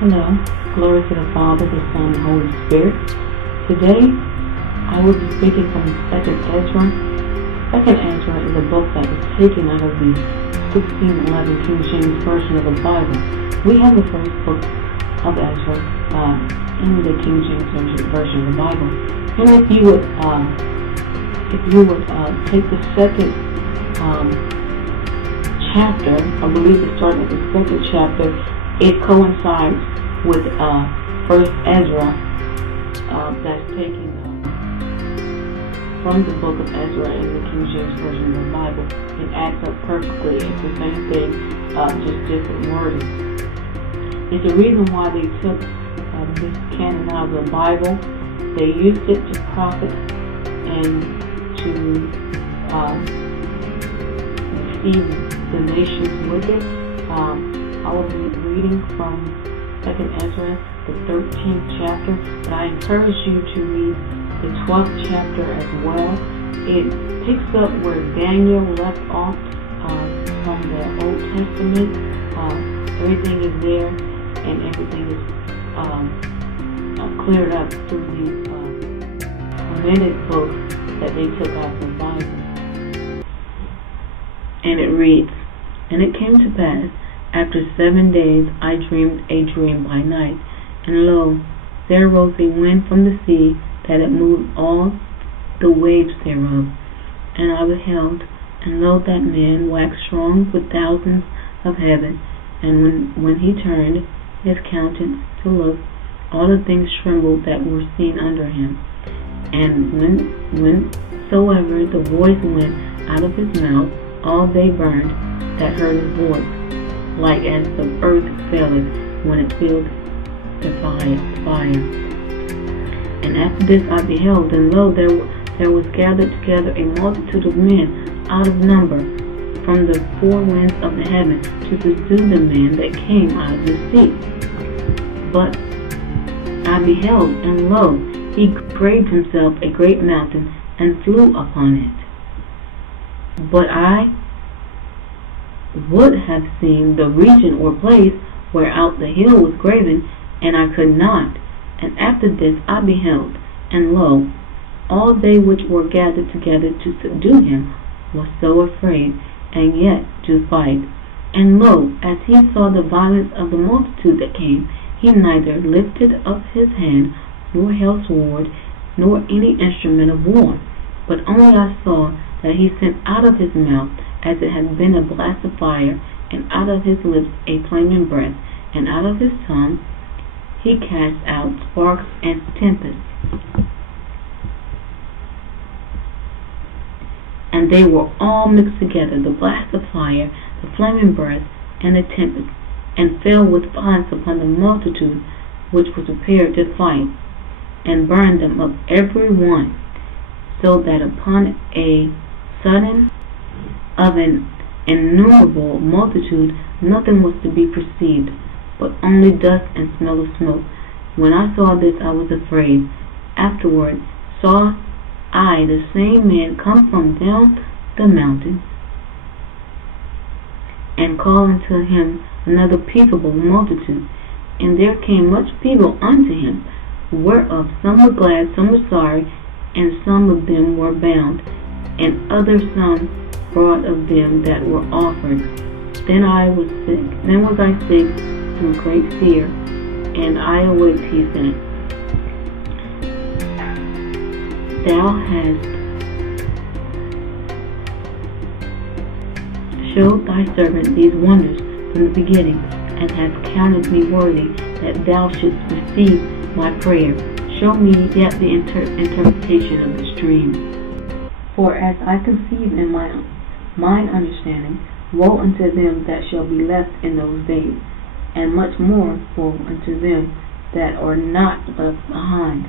Hello, glory to the Father, the Son, and Holy Spirit. Today, I will be speaking from 2nd Ezra. 2nd Ezra is a book that was taken out of the 1611 King James Version of the Bible. We have the first book of Ezra in the King James Version of the Bible. And if you would take the second chapter, I believe it's starting at the second chapter, it coincides with First Ezra, that's taken from the book of Ezra in the King James Version of the Bible. It adds up perfectly. It's the same thing, just different wording. It's the reason why they took this canon out of the Bible. They used it to profit and to deceive the nations with it. I will be reading from 2nd Ezra, the 13th chapter, but I encourage you to read the 12th chapter as well. It picks up where Daniel left off from the Old Testament. Everything is there, and everything is cleared up through the amended book that they took out of the Bible. And it reads, "And it came to pass, after 7 days I dreamed a dream by night, and lo, there arose a wind from the sea, that it moved all the waves thereof. And I beheld, and lo, that man waxed strong with thousands of heaven. And when he turned his countenance to look, all the things trembled that were seen under him. And whensoever the voice went out of his mouth, all they burned that heard his voice, like as the earth faileth when it feels the fire. And after this I beheld, and lo, there was gathered together a multitude of men out of number from the four winds of the heaven to pursue the man that came out of the sea. But I beheld, and lo, he graved himself a great mountain and flew upon it. But I would have seen the region or place whereout the hill was graven, and I could not. And after this I beheld, and lo, all they which were gathered together to subdue him were so afraid, and yet to fight. And lo, as he saw the violence of the multitude that came, he neither lifted up his hand, nor held sword, nor any instrument of war, but only I saw that he sent out of his mouth as it had been a blast of fire, and out of his lips a flaming breath, and out of his tongue he cast out sparks and tempests. And they were all mixed together, the blast of fire, the flaming breath, and the tempest, and fell with violence upon the multitude which was prepared to fight, and burned them up every one, so that upon a sudden of an innumerable multitude nothing was to be perceived, but only dust and smell of smoke. When I saw this, I was afraid. Afterward saw I the same man come from down the mountain, and call unto him another peaceable multitude. And there came much people unto him, whereof some were glad, some were sorry, and some of them were bound, and others some brought of them that were offered. Then was I sick through great fear, and I awaked, he said, Thou hast showed thy servant these wonders from the beginning, and hast counted me worthy that thou shouldst receive my prayer. Show me yet the interpretation of this dream. For as I conceive in mine understanding, woe unto them that shall be left in those days, and much more woe unto them that are not left behind.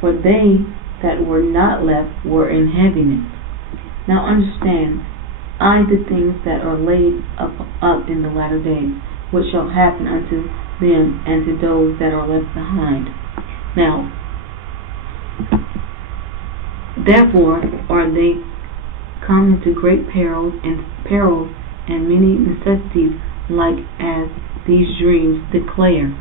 For they that were not left were in heaviness. Now understand I the things that are laid up in the latter days, which shall happen unto them and to those that are left behind. Now, therefore are they come into great perils and many necessities, like as these dreams declare.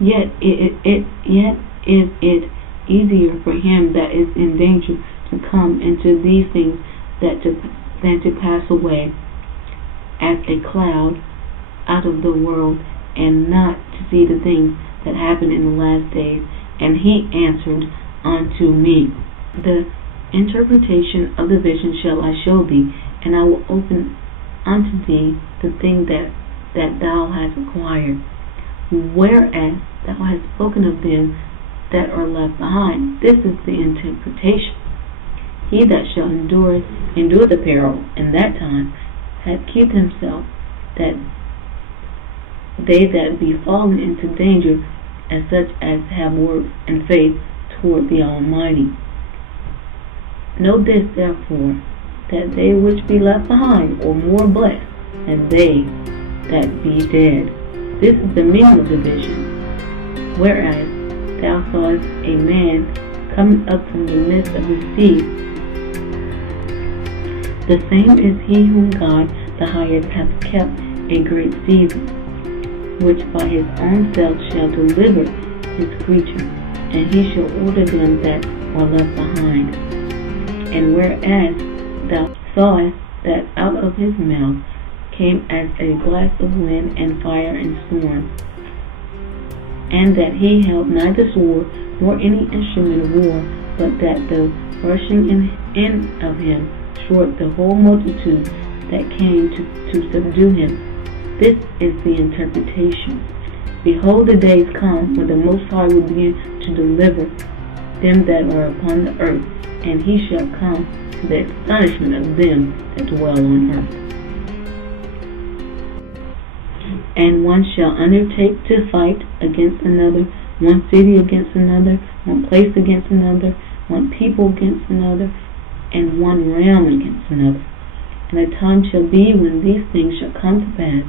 Yet is it easier for him that is in danger to come into these things than to pass away as a cloud out of the world, and not to see the things that happen in the last days. And he answered unto me, the interpretation of the vision shall I show thee, and I will open unto thee the thing that thou hast acquired. Whereas thou hast spoken of them that are left behind, this is the interpretation. He that shall endure the peril in that time hath kept himself, that they that be fallen into danger, as such as have worked and faith toward the Almighty. Know this therefore, that they which be left behind are more blessed than they that be dead. This is the meaning of the vision. Whereas thou sawest a man coming up from the midst of the sea, the same is he whom God the highest hath kept a great season, which by his own self shall deliver his creature, and he shall order them that are left behind. And whereas thou sawest that out of his mouth came as a blast of wind and fire and storm, and that he held neither sword nor any instrument of war, but that the rushing in of him short the whole multitude that came to subdue him. This is the interpretation. Behold, the days come when the Most High will begin to deliver them that are upon the earth, and he shall come to the astonishment of them that dwell on earth. And one shall undertake to fight against another, one city against another, one place against another, one people against another, and one realm against another. And a time shall be when these things shall come to pass,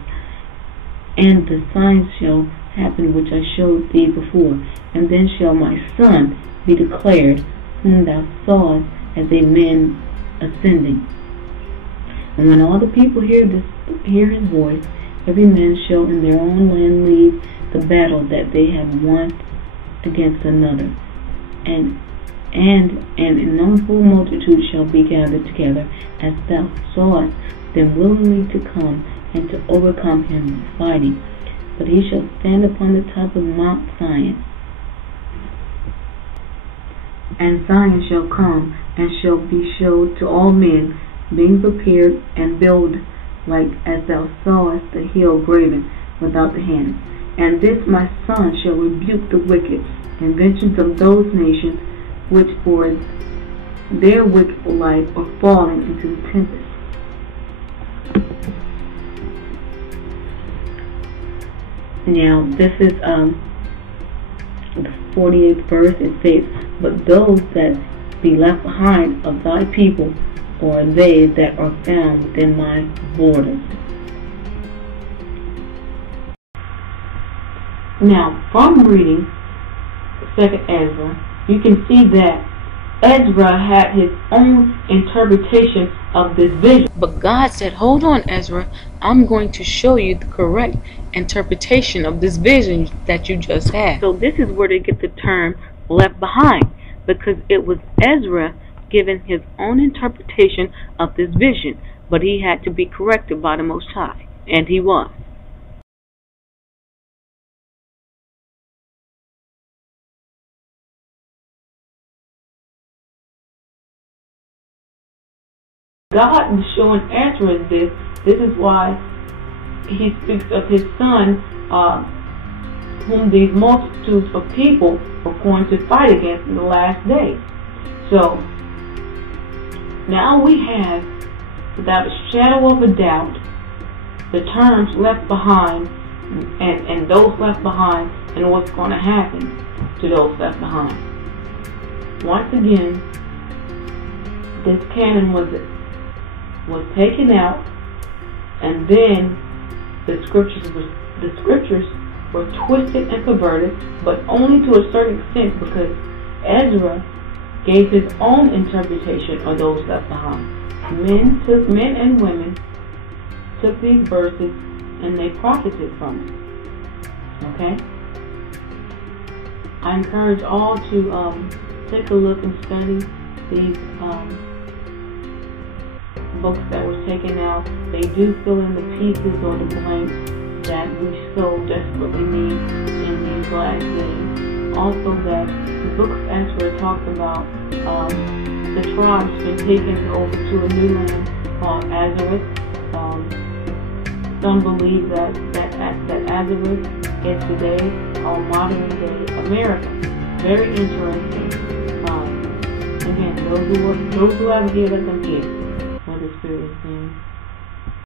and the signs shall happen which I showed thee before. And then shall my Son be declared, whom thou sawest as a man ascending. And when all the people hear his voice, every man shall in their own land leave the battle that they have won against another. And an innumerable multitude shall be gathered together, as thou sawest them willingly to come and to overcome him with fighting. But he shall stand upon the top of Mount Zion, and Zion shall come and shall be showed to all men, being prepared and built like as thou sawest the hill graven without the hand. And this my Son shall rebuke the wicked inventions of those nations which for their wicked life are fallen into the tempest. Now this is the 48th verse. It says, but those that be left behind of thy people are they that are found within my borders. Now, from reading 2nd Ezra, you can see that Ezra had his own interpretation of this vision. But God said, hold on, Ezra, I'm going to show you the correct interpretation of this vision that you just had. So this is where they get the term left behind, because it was Ezra giving his own interpretation of this vision, but he had to be corrected by the Most High, and he was. God was showing Esdras this. This is why he speaks of his Son, whom these multitudes of people are going to fight against in the last days. So now we have, without a shadow of a doubt, the terms left behind and those left behind, and what's going to happen to those left behind. Once again, this canon was taken out, and then the scriptures were twisted and perverted, but only to a certain extent, because Ezra gave his own interpretation of those left behind. Men and women took these verses and they profited from it. Okay? I encourage all to take a look and study these books that were taken out. They do fill in the pieces or the blanks that we so desperately need in these last days. Also that the book of Esdras talks about the tribes been taken over to a new land called Esdras. Some believe that Esdras is today our modern day America. Very interesting. Again, those who have an ear, let them hear.